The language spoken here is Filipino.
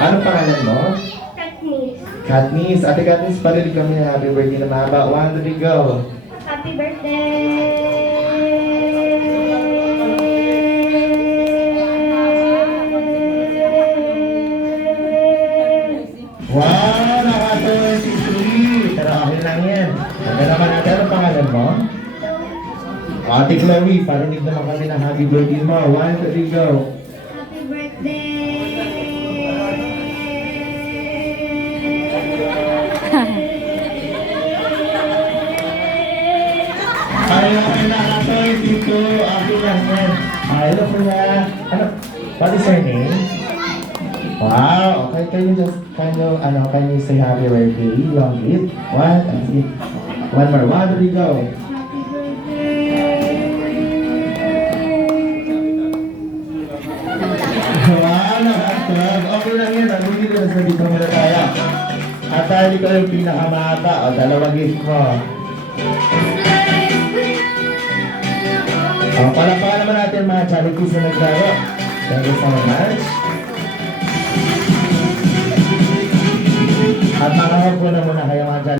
Anong pangalan mo? Katniss. Katniss. Ate Katniss, parinig kami ng happy birthday na mahaba. 1, 2, go. Happy birthday! Wow, naka-23. Pero okay lang yan. Sabi naman natin, anong pangalan mo? Ate Chloe, parinig naman kami ng happy birthday mo. 1, 2, go. Happy birthday! Ayaw ay naka-22. Okay lang yan. Hello po na. Ano? What is your name? Wow, okay. Can you say happy birthday? Long it. One, and see. One more. 1, 2, go. Happy birthday! Wow, nakatwag. Okay lang yan. Dito na sa dito muna tayo. At dahil ikaw yung pinakamata, o dalawang gift mo. Palakpakan naman natin mga charities na naglaro. Thank you so much. At mga hapon na muna kayo mga charities.